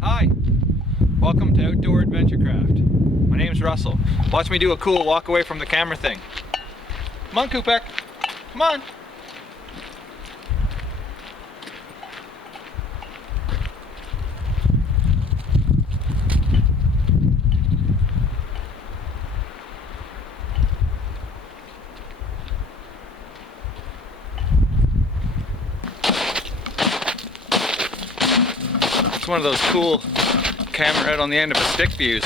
Hi, welcome to Outdoor Adventurecraft. My name's Russell. Watch me do a cool walk away from the camera thing. Come on, Kupek. Come on. It's one of those cool camera out on the end of a stick views.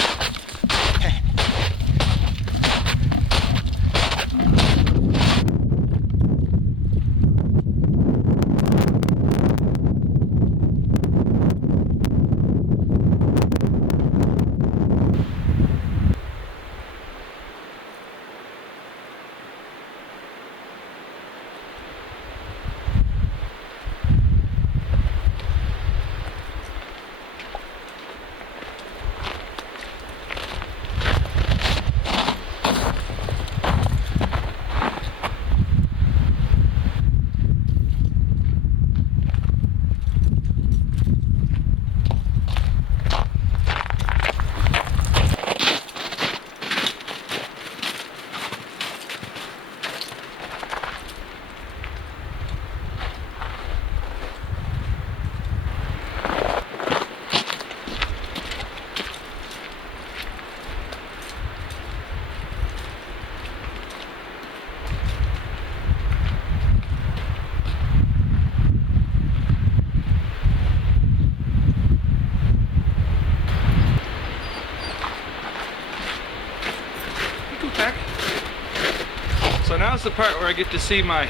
So now's the part where I get to see my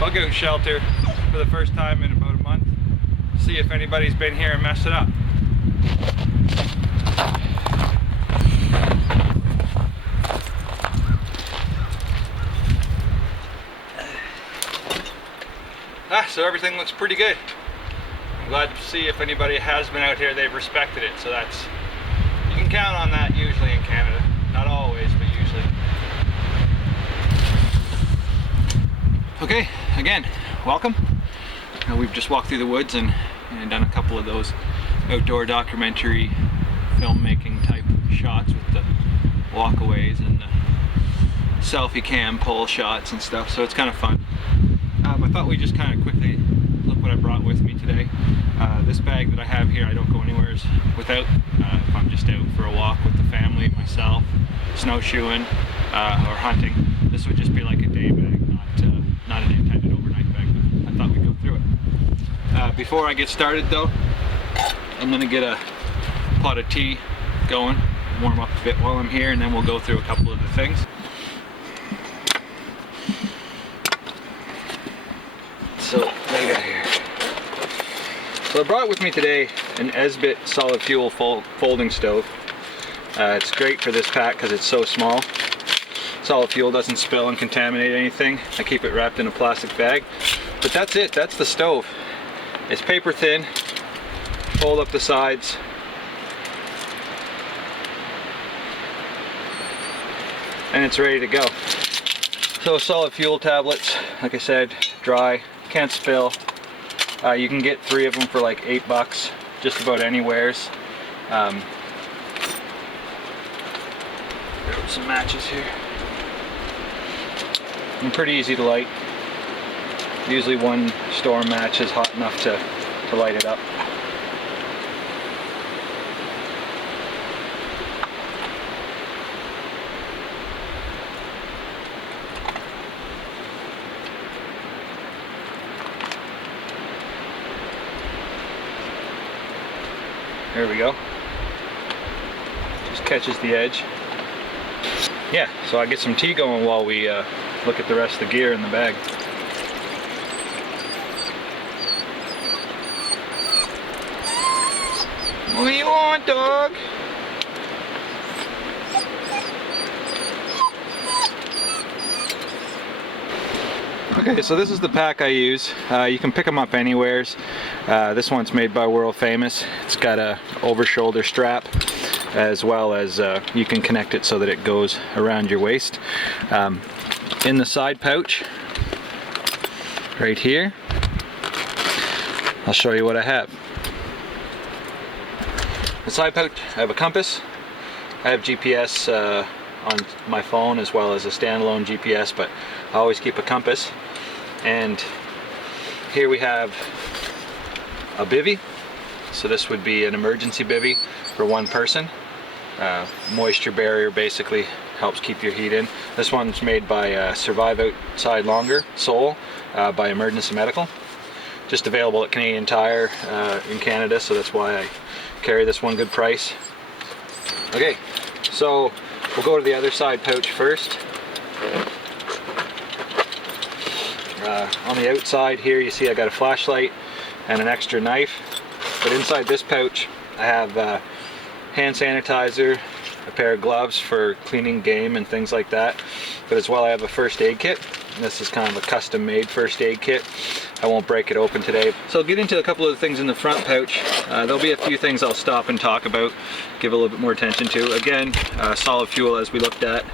bug out shelter for the first time in about a month. See if anybody's been here and messed it up. So everything looks pretty good. I'm glad to see if anybody has been out here, they've respected it. So that's, you can count on that usually in Canada. Not always, but usually. Okay, again, welcome. We've just walked through the woods and done a couple of those outdoor documentary filmmaking type shots with the walkaways and the selfie cam pull shots and stuff, so it's kind of fun. I thought we'd just kind of quickly look what I brought with me today. This bag that I have here, I don't go anywhere without. If I'm just out for a walk with the family, myself, snowshoeing, or hunting, this would just be like a day bag, not an intended overnight bag, but I thought we'd go through it. Before I get started though, I'm going to get a pot of tea going, warm up a bit while I'm here, and then we'll go through a couple of the things. So, what do I got here? So I brought with me today an Esbit solid fuel folding stove. It's great for this pack because it's so small. Solid fuel doesn't spill and contaminate anything. I keep it wrapped in a plastic bag. But that's it, that's the stove. It's paper thin, fold up the sides. And it's ready to go. So solid fuel tablets, like I said, dry, can't spill. You can get 3 of them for like $8, just about anywheres. Grab some matches here. And pretty easy to light. Usually one store match is hot enough to light it up. There we go. Just catches the edge. Yeah, so I get some tea going while we look at the rest of the gear in the bag. What do you want, dog? Okay, so this is the pack I use. You can pick them up anywheres. This one's made by World Famous. It's got a over-shoulder strap, as well as you can connect it so that it goes around your waist. In the side pouch, right here, I'll show you what I have. The side pouch, I have a compass. I have GPS on my phone as well as a standalone GPS, but I always keep a compass. And here we have a bivvy. So this would be an emergency bivvy for one person. Moisture barrier, basically helps keep your heat in. This one's made by Survive Outside Longer Sole by Emergency Medical. Just available at Canadian Tire in Canada, so that's why I carry this one. Good price. Okay, so we'll go to the other side pouch first. On the outside here, you see I got a flashlight and an extra knife. But inside this pouch, I have hand sanitizer, a pair of gloves for cleaning game and things like that. But as well, I have a first aid kit. This is kind of a custom made first aid kit. I won't break it open today. So I'll get into a couple of the things in the front pouch. There'll be a few things I'll stop and talk about, give a little bit more attention to. Again, solid fuel as we looked at,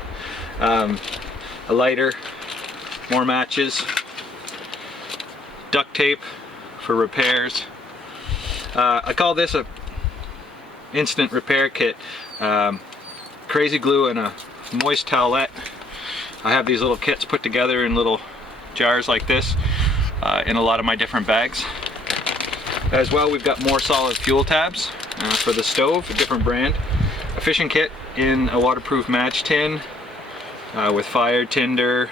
a lighter, more matches, duct tape for repairs. I call this a instant repair kit. Crazy glue and a moist towelette. I have these little kits put together in little jars like this in a lot of my different bags. As well, we've got more solid fuel tabs for the stove, a different brand. A fishing kit in a waterproof match tin with fire tinder,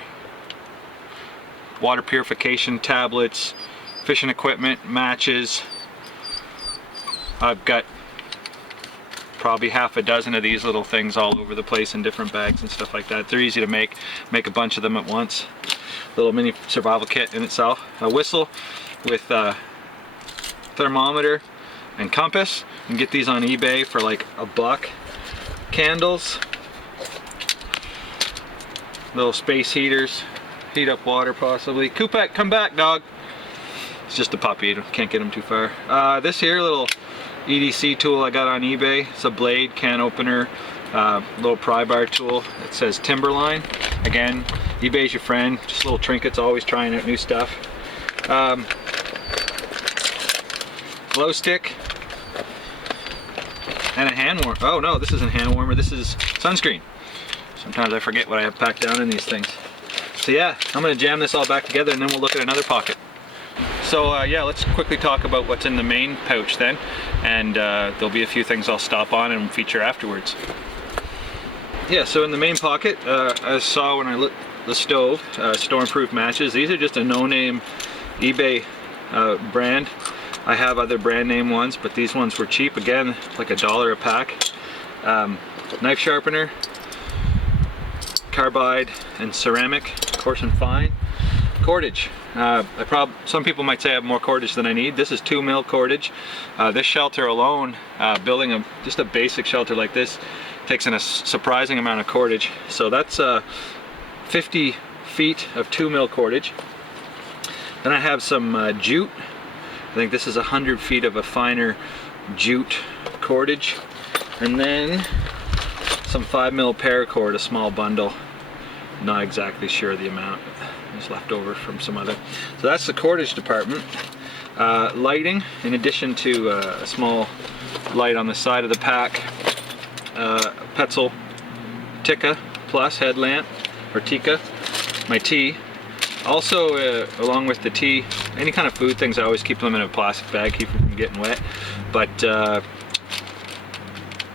water purification tablets, fishing equipment, matches. I've got probably half a dozen of these little things all over the place in different bags and stuff like that. They're easy to make a bunch of them at once. Little mini survival kit in itself. A whistle with thermometer and compass. You can get these on eBay for like $1. Candles, little space heaters, heat up water possibly. Coupette, come back, dog. It's just a puppy, can't get him too far. This here little EDC tool I got on eBay. It's a blade, can opener, little pry bar tool. It says Timberline. Again, eBay's your friend. Just little trinkets, always trying out new stuff. Glow stick and a hand warmer. Oh no, this isn't hand warmer. This is sunscreen. Sometimes I forget what I have packed down in these things. So yeah, I'm gonna jam this all back together and then we'll look at another pocket. So yeah, let's quickly talk about what's in the main pouch then, and there'll be a few things I'll stop on and feature afterwards. Yeah, so in the main pocket, I saw when I lit the stove, stormproof matches. These are just a no-name eBay brand. I have other brand name ones, but these ones were cheap. Again, like $1 a pack. Knife sharpener, carbide and ceramic, coarse and fine. Cordage. Some people might say I have more cordage than I need. This is 2 mil cordage. This shelter alone, building just a basic shelter like this, takes in a surprising amount of cordage. So that's 50 feet of 2 mil cordage. Then I have some jute. I think this is 100 feet of a finer jute cordage. And then some 5 mil paracord, a small bundle. Not exactly sure the amount. It's left over from some other. So that's the cordage department. Lighting, in addition to a small light on the side of the pack, Petzl Tikka Plus headlamp, or Tikka, my tea. Also, along with the tea, any kind of food things, I always keep them in a plastic bag, keep them from getting wet. But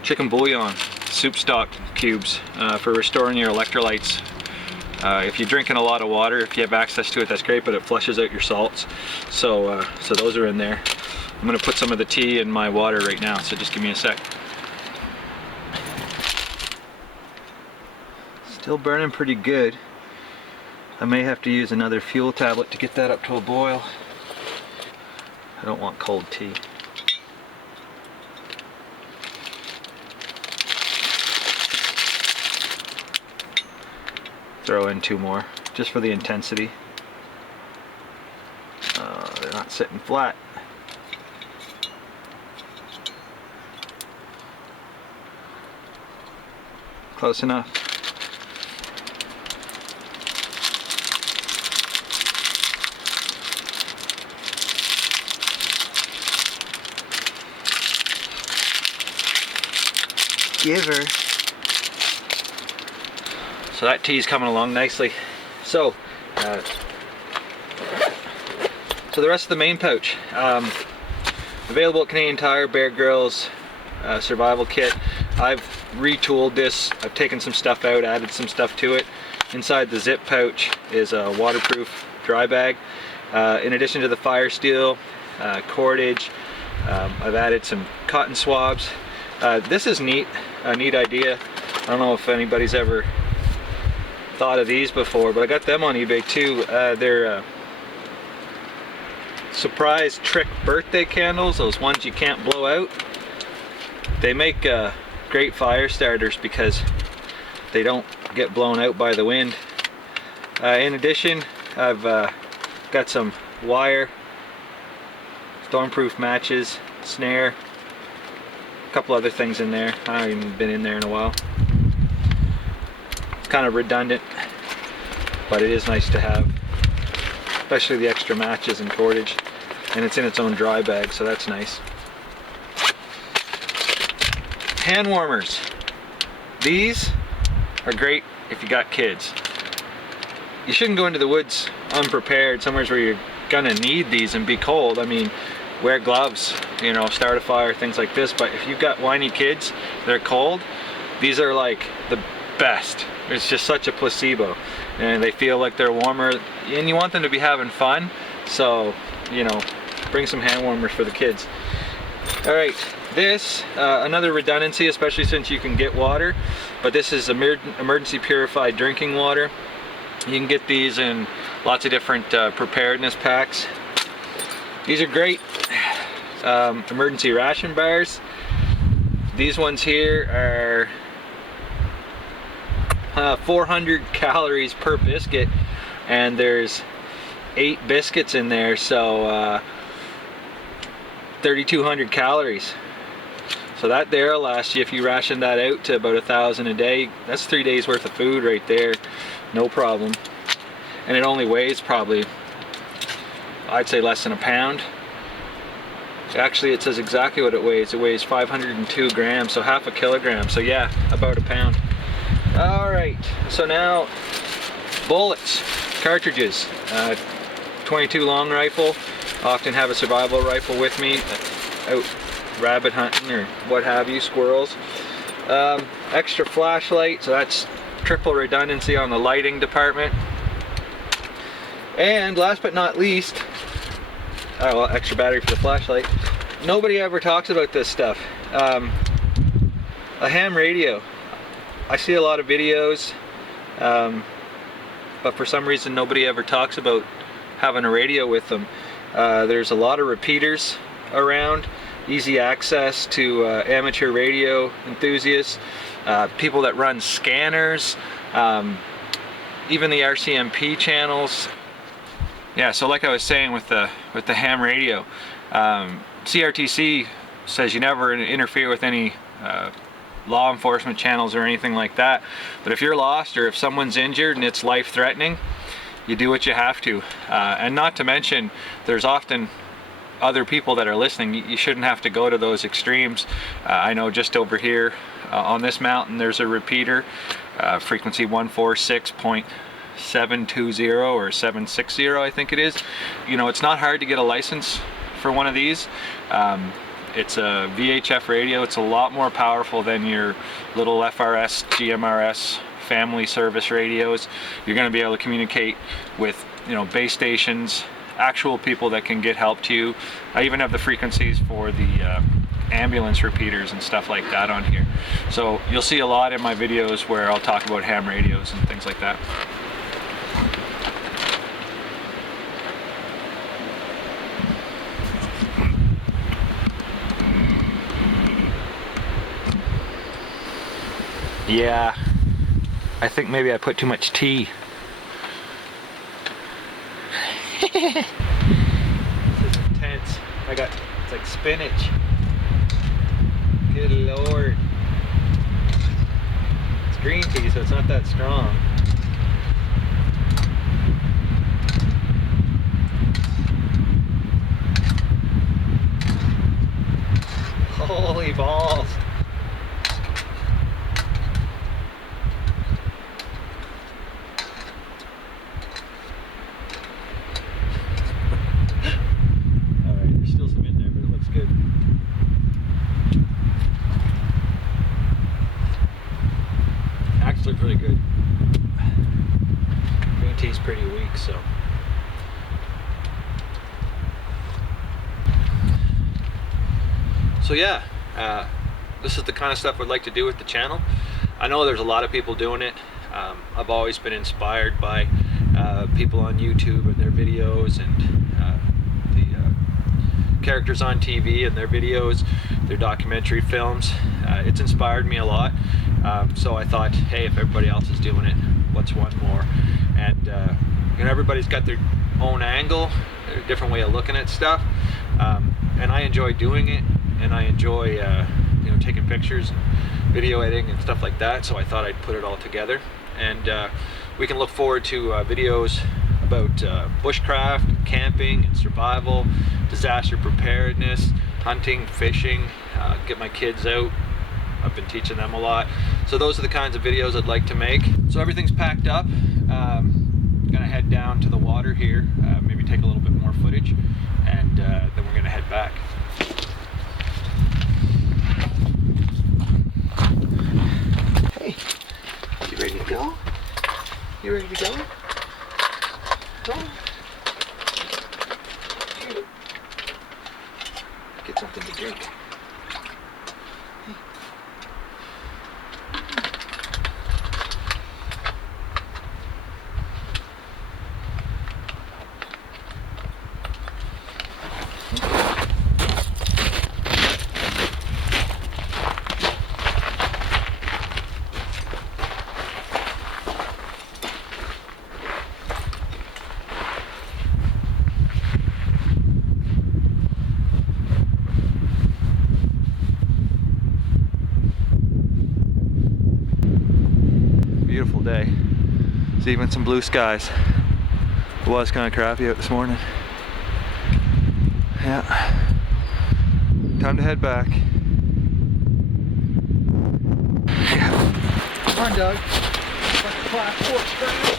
chicken bouillon, soup stock cubes for restoring your electrolytes. If you're drinking a lot of water, if you have access to it, that's great, but it flushes out your salts. So those are in there. I'm gonna put some of the tea in my water right now, so just give me a sec. Still burning pretty good. I may have to use another fuel tablet to get that up to a boil. I don't want cold tea. Throw in 2 more, just for the intensity. They're not sitting flat. Close enough. giver. So that tea's coming along nicely. So, the rest of the main pouch, available at Canadian Tire, Bear Grylls, survival kit. I've retooled this. I've taken some stuff out, added some stuff to it. Inside the zip pouch is a waterproof dry bag. In addition to the fire steel, cordage, I've added some cotton swabs. This is neat, a neat idea. I don't know if anybody's ever thought of these before, but I got them on eBay too. They're surprise trick birthday candles, those ones you can't blow out. They make great fire starters because they don't get blown out by the wind. In addition, I've got some wire, stormproof matches, snare, a couple other things in there. I haven't even been in there in a while. It's kind of redundant, but it is nice to have, especially the extra matches and cordage, and it's in its own dry bag, so that's nice. Hand warmers. These are great if you got kids. You shouldn't go into the woods unprepared, somewhere where you're gonna need these and be cold. I mean, wear gloves, you know, start a fire, things like this, but if you've got whiny kids, they're cold, these are like the best. It's just such a placebo, and they feel like they're warmer, and you want them to be having fun, so, you know, bring some hand warmers for the kids. All right, this, another redundancy, especially since you can get water, but this is emergency purified drinking water. You can get these in lots of different preparedness packs. These are great. Emergency ration bars. These ones here are 400 calories per biscuit, and there's 8 biscuits in there, so 3,200 calories. So that there will last you, if you ration that out to about 1,000 a day, that's 3 days worth of food right there, no problem. And it only weighs probably, I'd say, less than a pound. Actually, it says exactly what it weighs. It weighs 502 grams, so half a kilogram. So yeah, about a pound. All right, so now bullets, cartridges. 22 long rifle. Often have a survival rifle with me, out rabbit hunting or what have you, squirrels. Extra flashlight, so that's triple redundancy on the lighting department. And last but not least, well, extra battery for the flashlight. Nobody ever talks about this stuff. A ham radio. I see a lot of videos, but for some reason nobody ever talks about having a radio with them. There's a lot of repeaters around, easy access to amateur radio enthusiasts, people that run scanners, even the RCMP channels. Yeah, so like I was saying with the ham radio, CRTC says you never interfere with any law enforcement channels or anything like that, but if you're lost or if someone's injured and it's life-threatening, you do what you have to. And not to mention, there's often other people that are listening. You shouldn't have to go to those extremes. I know just over here on this mountain there's a repeater, frequency 146.720 or 760, I think it is. You know, it's not hard to get a license for one of these. It's a VHF radio. It's a lot more powerful than your little FRS, GMRS family service radios. You're going to be able to communicate with, you know, base stations, actual people that can get help to you. I even have the frequencies for the ambulance repeaters and stuff like that on here. So you'll see a lot in my videos where I'll talk about ham radios and things like that. Yeah, I think maybe I put too much tea. This is intense. It's like spinach. Good Lord. It's green tea, so it's not that strong. Holy balls. So yeah, this is the kind of stuff I'd like to do with the channel. I know there's a lot of people doing it. I've always been inspired by people on YouTube and their videos, and the characters on TV and their videos, their documentary films. It's inspired me a lot. So I thought, hey, if everybody else is doing it, what's one more? And you know, everybody's got their own angle, their different way of looking at stuff, and I enjoy doing it, and I enjoy you know, taking pictures and video editing and stuff like that. So I thought I'd put it all together, and we can look forward to videos about bushcraft, camping, and survival, disaster preparedness, hunting, fishing, get my kids out. I've been teaching them a lot. So those are the kinds of videos I'd like to make. So everything's packed up. Gonna head down to the water here, maybe take a little bit more footage, and then we're gonna head back. Hey, you ready to go? You ready to go? Huh? Get something to drink. Beautiful day. There's even some blue skies. It was kind of crappy out this morning. Yeah. Time to head back. Yeah. Come on, Doug. Class 4 straight.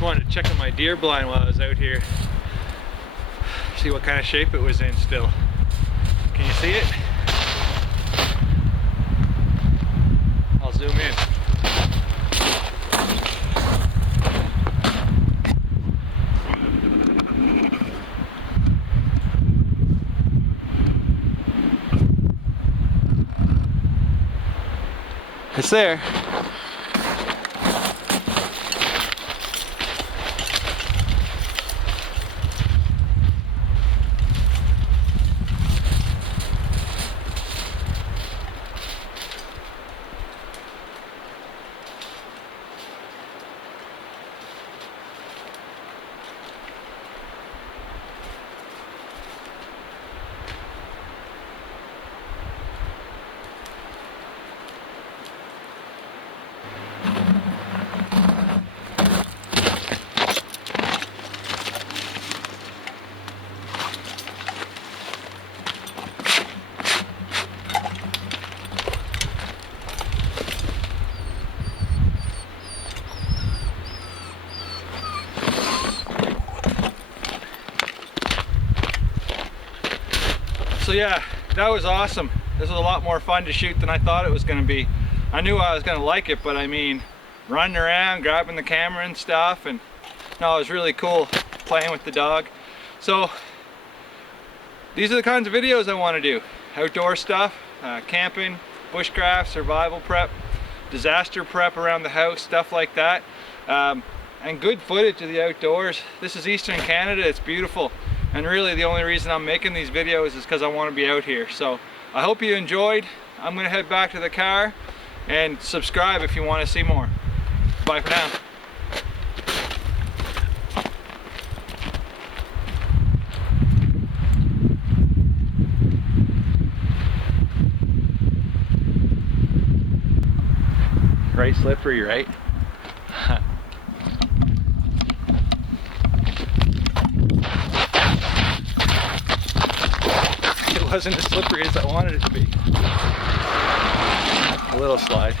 Wanted to check on my deer blind while I was out here, see what kind of shape it was in still. Can you see it? I'll zoom in. It's there. So yeah, that was awesome. This was a lot more fun to shoot than I thought it was going to be. I knew I was going to like it, but I mean, running around, grabbing the camera and stuff, and no, it was really cool playing with the dog. So these are the kinds of videos I want to do. Outdoor stuff, camping, bushcraft, survival prep, disaster prep around the house, stuff like that. And good footage of the outdoors. This is Eastern Canada, it's beautiful. And really the only reason I'm making these videos is because I want to be out here. So I hope you enjoyed. I'm gonna head back to the car, and subscribe if you want to see more. Bye for now. Right, slippery, right? It wasn't as slippery as I wanted it to be. A little slide.